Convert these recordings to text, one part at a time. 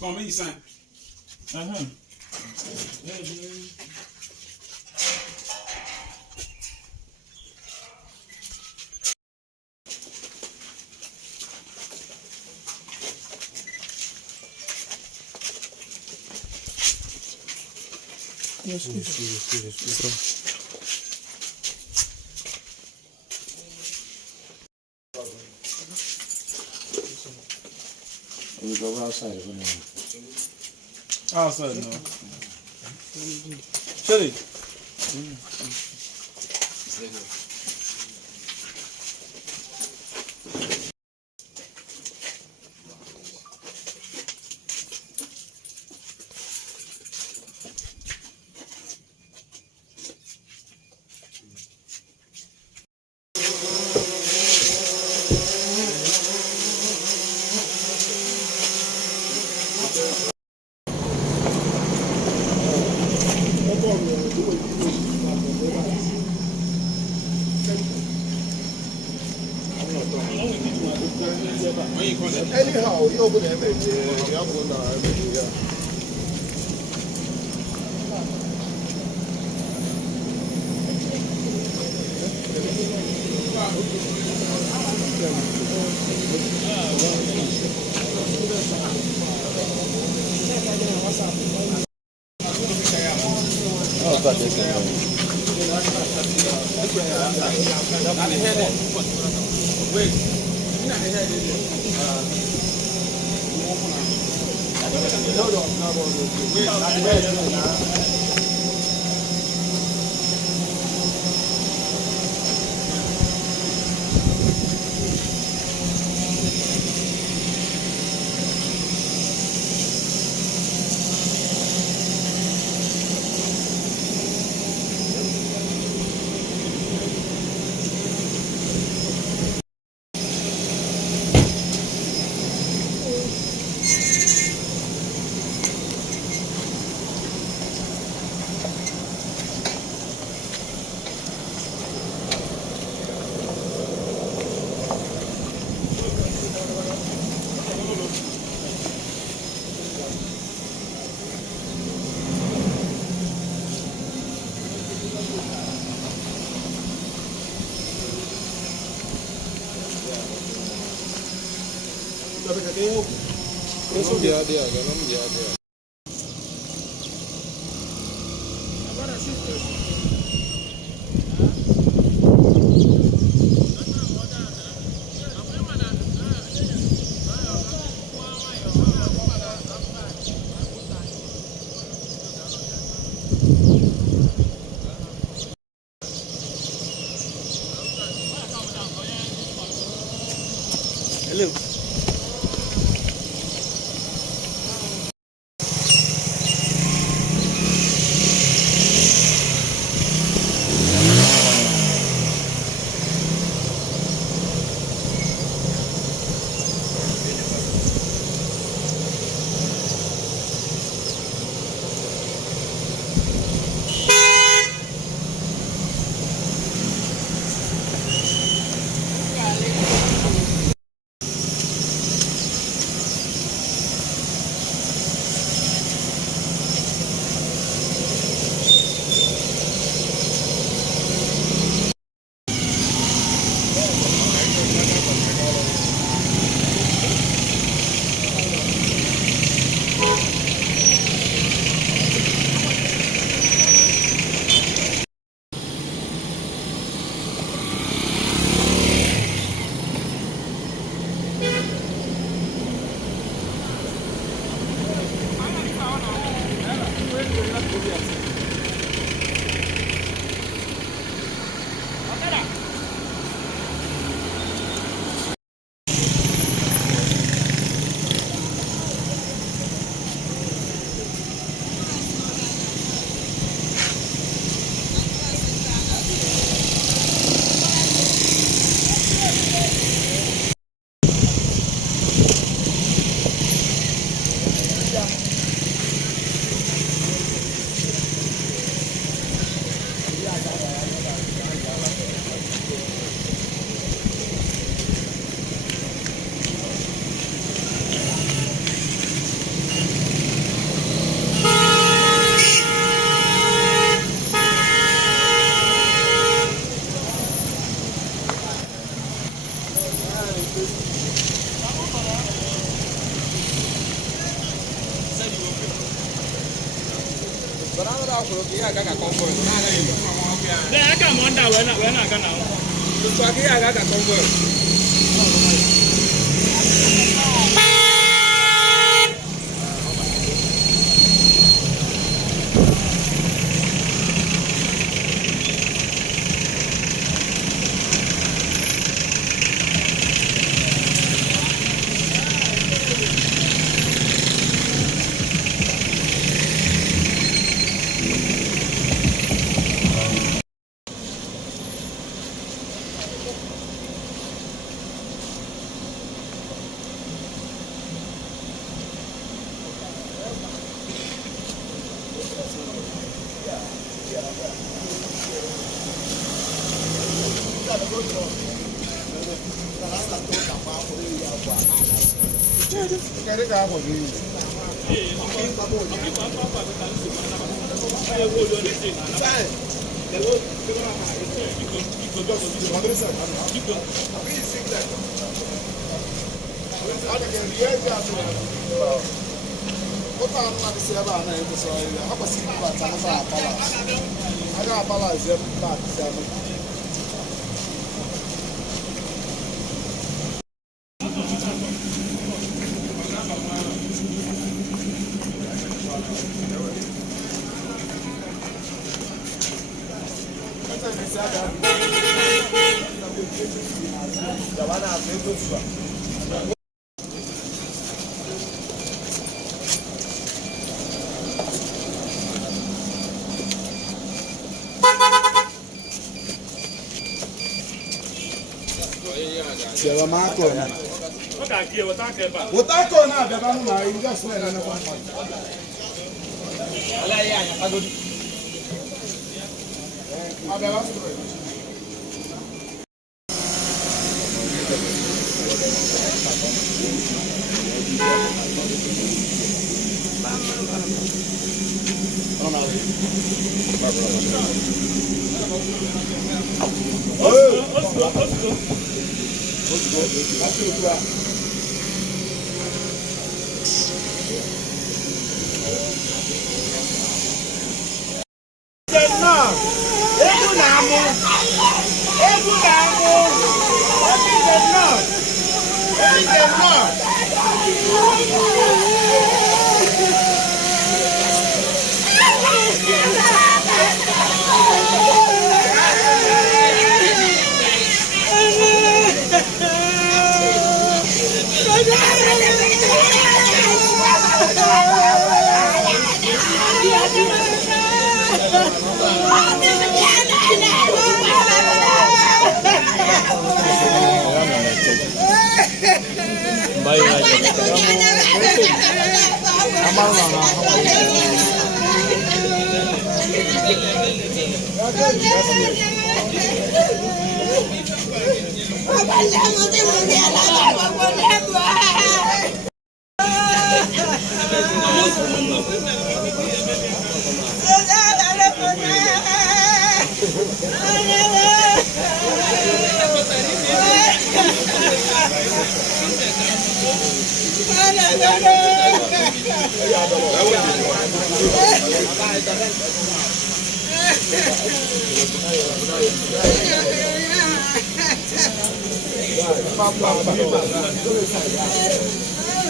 Come inside. We go outside. Outside, no. Chili. Anyhow, you open them, you have one.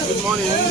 Good morning.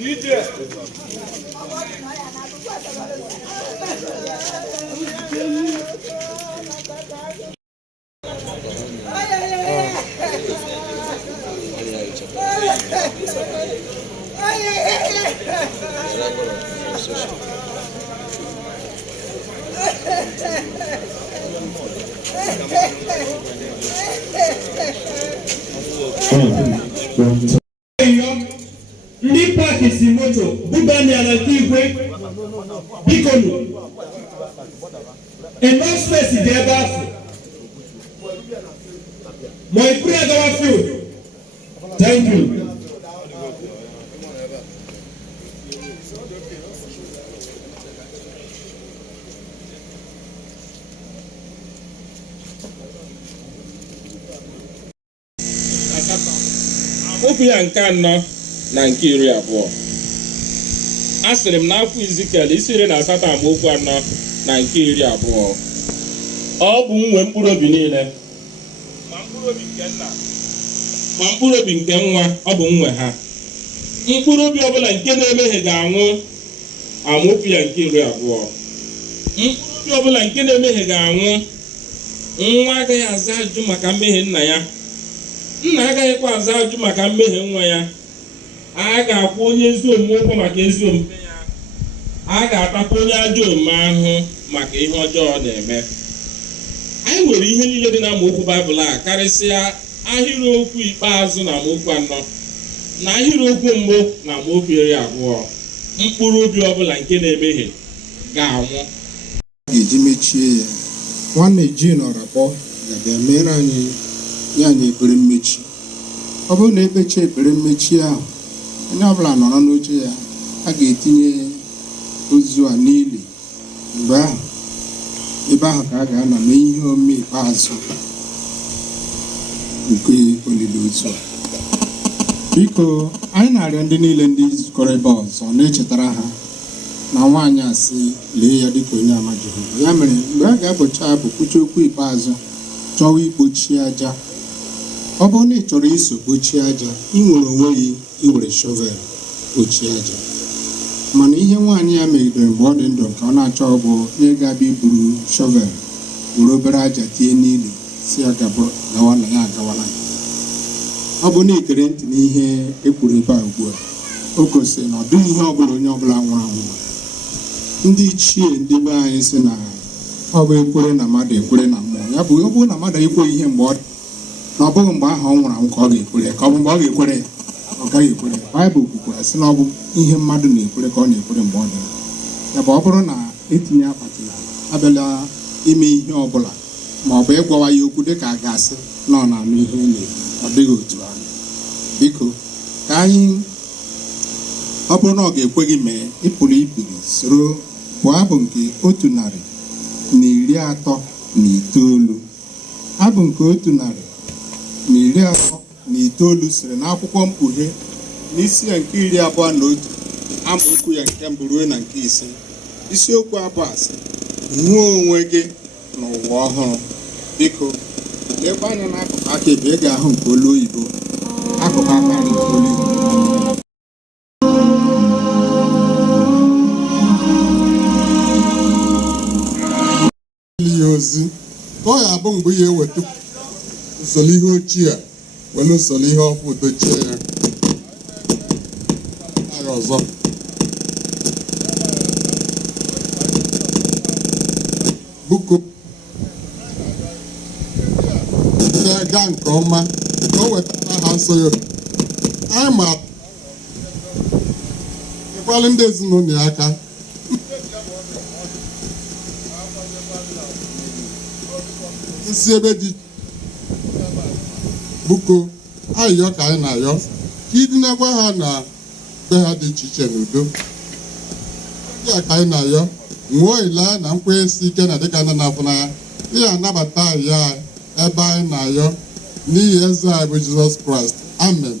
DJ. Ndị paaki si moto bubani ala nke igwe bikonu enough space dị ebe afọ ma ikpuru agawa field. Thank you. Okwu ya nke anọ na nke 20. Asịrị m n'afọ Izikiel isi 18 amaokwu 4 na nke 20. Ọ bụ nwe mkpụrụ obi niile, ma mkpụrụ obi nke nna ma mkpụrụ obi nke nwa ọ bụ nwe ha. Mkpụrụ obi ọbụla nke na-emehie ga-anwụ. Amaokwu ya nke 20. Mkpụrụ obi ọbụla nke na-emehie ga-anwụ. Nwa agaghị aza ajụ maka mmehie nna ya, nna agaghịkwa aza ajụ maka mmehie nwa ya. A ga-akwụ onye ezi omume ụgwọ maka ezi omume ya, a ga-atakwa onye ajọ omume ahụ maka ihe ọjọọ ọ na-eme. Anyị nwere ihe niile dị na amaokwu Baịbụl a, karịsịa ahịrịokwu ikpeazụ na amaokwu 4 na ahịrịokwu mbụ na amaokwu 20. Mkpụrụ obi ọbụla nke na-emehie ga-anwụ. Ga-eji mechie ya. Nwanne ji nọrọ kpọ ga-abịa mere anyị ekpere mmechi. Ọ bụrụ na ekpechi ekpere mmechi ahụ, onye ọbụla nọrọ n'oche ya, a ga-etinye ozu a n'ili. Mgbe ahụ ebe ahụ ka a ga-anọ n'ihe omume ikpeazụ nke olili ozu a. Biko, anyị na-arịọ ndị niile ndị zukọrọ ebe ọzọ na-echetara ha na nwaanyị asị lee ya dịka onye ama Jehova. Ya mere mgbe a ga-abọcha abụ kwucha okwu ikpeazụ chọwa ikpochi aja. Ọ bụrụ na ị chọrọ iso kpochie aja, ị nwere onwe gị iwere shovel kpochie aja. Mana ihe nwaanyị ya megidere mgbe ọ dị ndụ nke ọ na-achọ bụ onye ga-abịa iburu shovel were obere aja tie n'ili si ya gawa na ya agawala. Ọ bụ na ikere ntị n'ihe ekwuru ebe a ugbu a, o gosiri na ọ dịghị ihe ọbụla onye ọbụla nwụrụ anwụ. Ndị ichie ndị be anyị si na ọ bụ ekwere na mmadụ ekwere na mmụọ. Ya bụ ọ bụrụ na mmadụ ekweghị ihe mgbe ọ dị, na ọ bụghị mgbe ahụ ọ nwụrụ anwụ ka ọ ga-ekwere, ka ọ bụ mgbe ọ ga-ekwere ya ọ gaghị ekwere. Baịbụl kwukwara sị na ọ bụ ihe mmadụ na-ekwere ka ọ na-ekwere mgbe ọ dị. Ya bụ ọ bụrụ na etinye akpati na abịala ime ihe ọbụla ma ọ bụ ịgwawa ya okwu dịka a ga-asị na ọ na-anụ ihe ọ na-ekwu, ọ dịghị otu ahụ. Biko ka anyị, ọ bụrụ na ọ ga-ekwe gị mee, ị pụrụ ibiri soro bụ abụ nke 139. Abụ nke 139 siri n'akwụkwọ Mkpughe n'isi ya nke 21 amaokwu ya nke mbụ ruo na nke 5. Isiokwu abụ a sị, hụ onwe gị n'ụwa ọhụrụ. Biko lekwa anya n'akụkụ aka ebe ị ga-ahụ nke olu oyibo, akụkụ aka nke olu Igbo. Ihe ozi ka ọ ya abụ mgbe ya eweta usoro ihe ochie a were usoro ihe ọfụ dochie ya agha ọzọ. Buko ga nke ọma ka o wetara ha nsọ ya. Anyị ma ịkwalụ ndị ezinụlọ ya aka. Nsi ebe dị buko ayọ ka anyị na-ayọ ka idinagwa ha na be ha dị iche iche n'udo. Ndị a ka anyị na-ayọ nwụọ ile na nkwenyeisi ike na dịka ndị na-afụ n'anya ihe anabata ya ebe anyị na-ayọ n'ihi eze anyị bụ Jizọs Kraịst. Amen.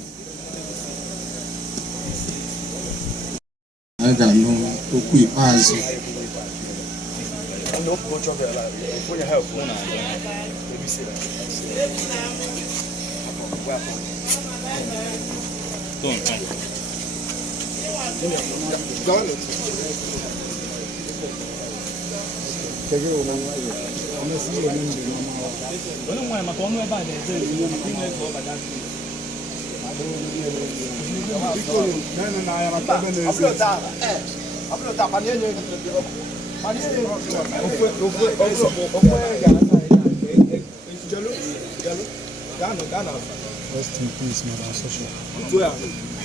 Anyị ga-anụ okwu ikpeazụ. Rest in peace, Madam Social.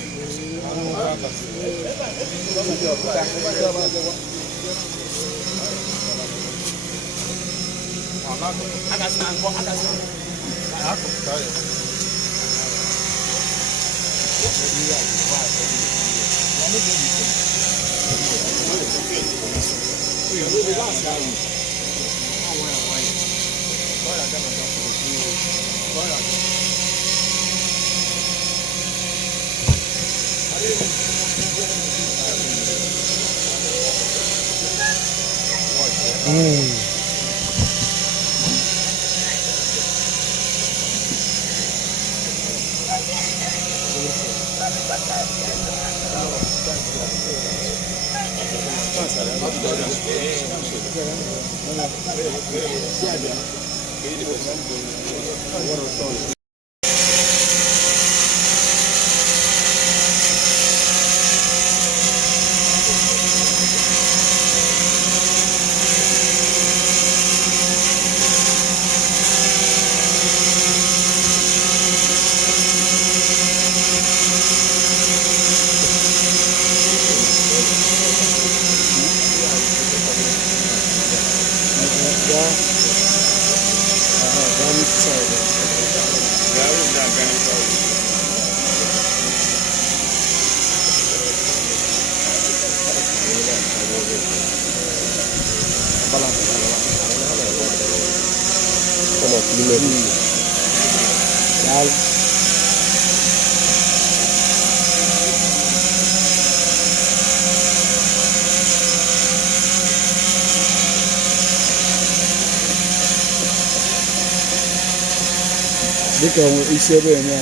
Dịka isi ebe enye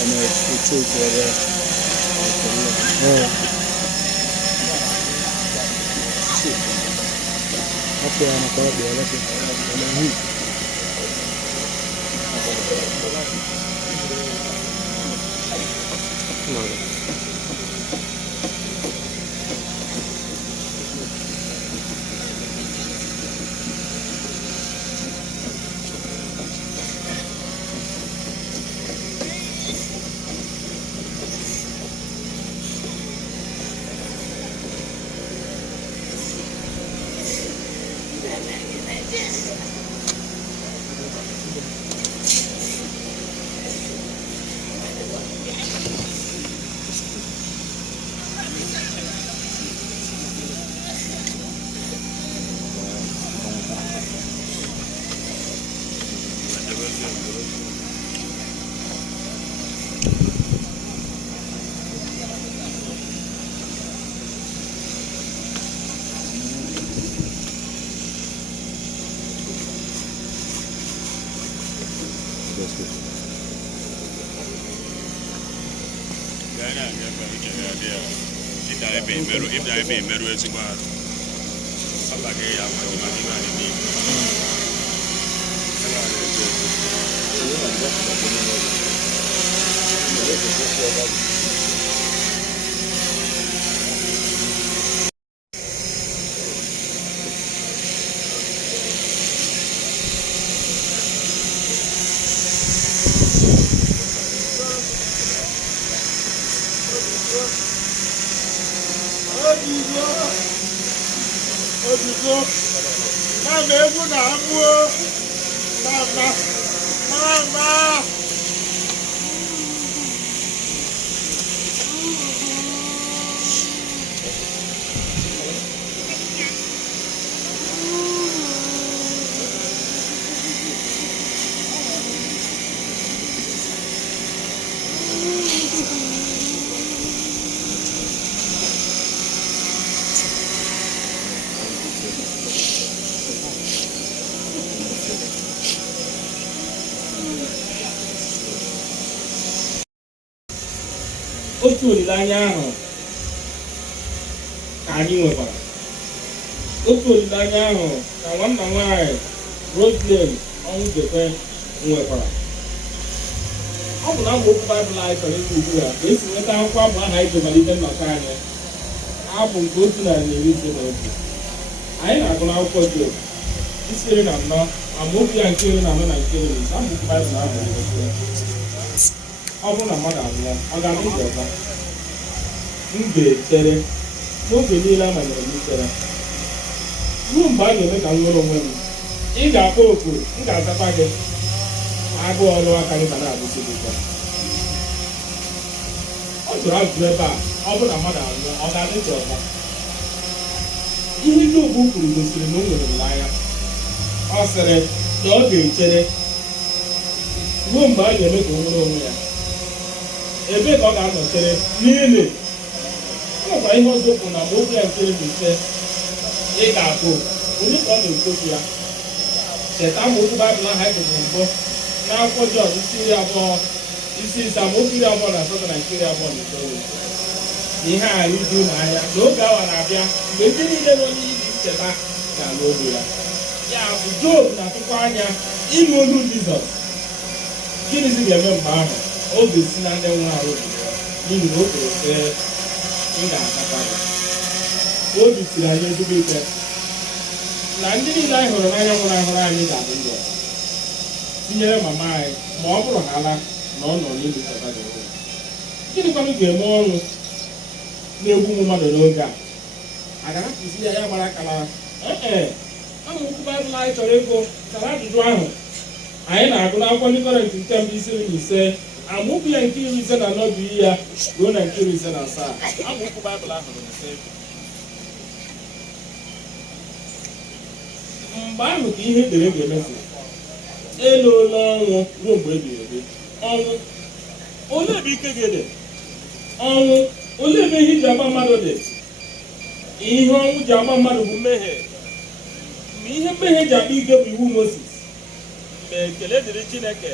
anyị na-eche eche ebe hapụ ya maka ọ bịa lọpụ otu olileanya ahụ ka anyị nwekwara. Otu olileanya ahụ ka nwanna nwanyị Roslyn Ọnwụjekwe nwekwara. Ọ bụ na amaokwu Baịbụl anyị chọrọ ịgụ ugbu a ka esi nweta akwụkwọ abụ aha iji malite nnọkọ anyị. abụ nke 111. Anyị na-agụ n'akwụkwọ Job isi 14 amaokwu ya nke 14 na nke 15. Abụ Baịbụl ahụ ọ bụrụ na mmadụ anwụọ ọ ga-adị ndụ ọzọ. M ga-echere n'oge niile a manyere m ichere ruo mgbe a ga-eme ka m nwere onwe m. Ị ga-akpọ oku, m ga-azakwa gị. Agụụ ọrụ aka gị ga na-agụsi gị ike. Ọ jụrụ ajụjụ ebe a, ọ bụrụ na mmadụ anwụọ ọ ga-adị ndụ ọzọ. Ihe ndị ogbu kwuru gosiri na o nwere olileanya. Ọ sịrị na ọ ga-echere ruo mgbe a ga-eme ka o nwere onwe ya. Ebee ka ọ ga-anọchere? N'ile. Ọ nwekwa ihe ọzọ bụ na mgbe oge ya nke 15 ị ga-akpọ onye ka ọ na-ekwu ya. Cheta amaokwu Baịbụl ahụ anyị gụrụ mbụ n'akwụkwọ Jọn isi 20 isi 5 amaokwu 28 na nke 29. Ihe a riju n'ahịa na oge awa na-abịa mgbe ndị niile nọ n'ihi ncheta ga-alụ oge ya. Ya bụ Job na-atụkwa anya ịnụ olu Jizọs. Gịnịzi ga-eme mgbe ahụ? Ọ ga-esi na ndị nwụrụ anwụ n'ihi na o kwere sị ị ga-azakwa ya. Obi siri anyị ezigbo ike na ndị niile anyị hụrụ n'anya nwụrụ ahụrụ anyị ga-adị ndụ tinyere mama anyị ma ọ bụrụ ha ala na ọ nọ n'elu cheta gị ọhụrụ. Gịnịkwanụ ga-eme ọnwụ na-egbu mmadụ n'oge a? A ga-ahapụzi ya ya gbara akara? Amaokwu Baịbụl anyị chọrọ ịgụ chara ajụjụ ahụ. Anyị na-agụ n'akwụkwọ Ndị Kọrịntị nke mbụ isi 15 amaokwu ya nke 14 bụ ya ruo na nke 17. Amaokwu Baịbụl ahụ bụ ise. Mgbe ahụ ka ihe edere ga-emesi. Elola ọnwụ ruo mgbe ebighị ebi. Ọnwụ olee ebe ike gị dị? Ọnwụ olee ebe ihe ji agba mmadụ dị? Ihe ọnwụ ji agba mmadụ bụ mmehie. Ma ihe mmehie ji agba ike bụ iwu Mozis. Ma ekele dịrị Chineke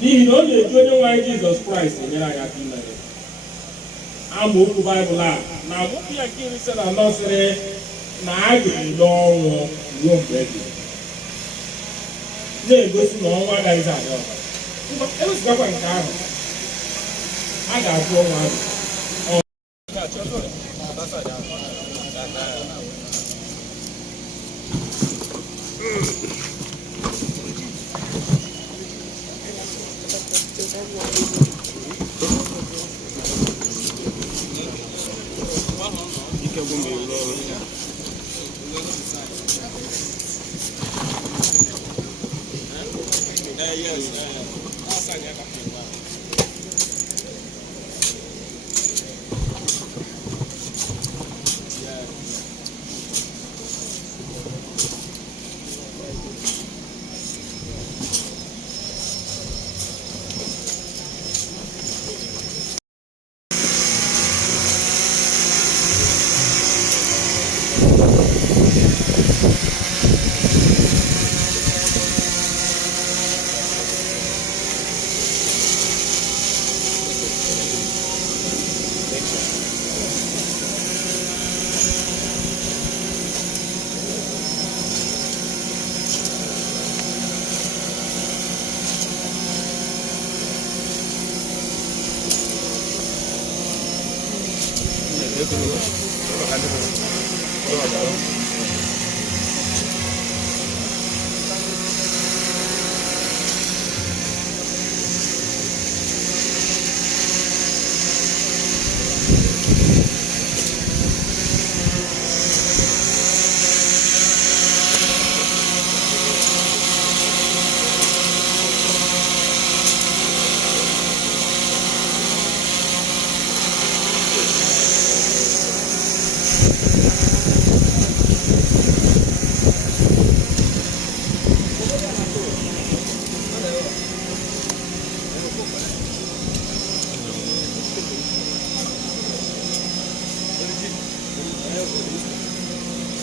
n'ihi na ọ na-eji onye nwe anyị Jizọs Kraịst enyere anyị aka imere. Amaokwu Baịbụl a na amaokwu ya nke 14 sịrị na a ga-ele ọnwụ ruo mgbe ebighị ebi, na-egosi na ọnwụ agaghịzi adị ọzọ. Ewezụgakwa nke ahụ, a ga-ajụ ọnwụ ahụ.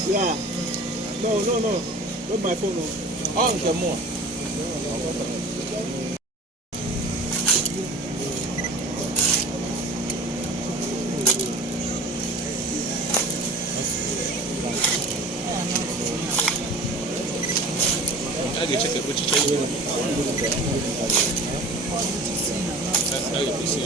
Yeah. No. Not my phone. Ọ nke mụ. A ga-eche ka echiche iwe. A ga-ekwesị.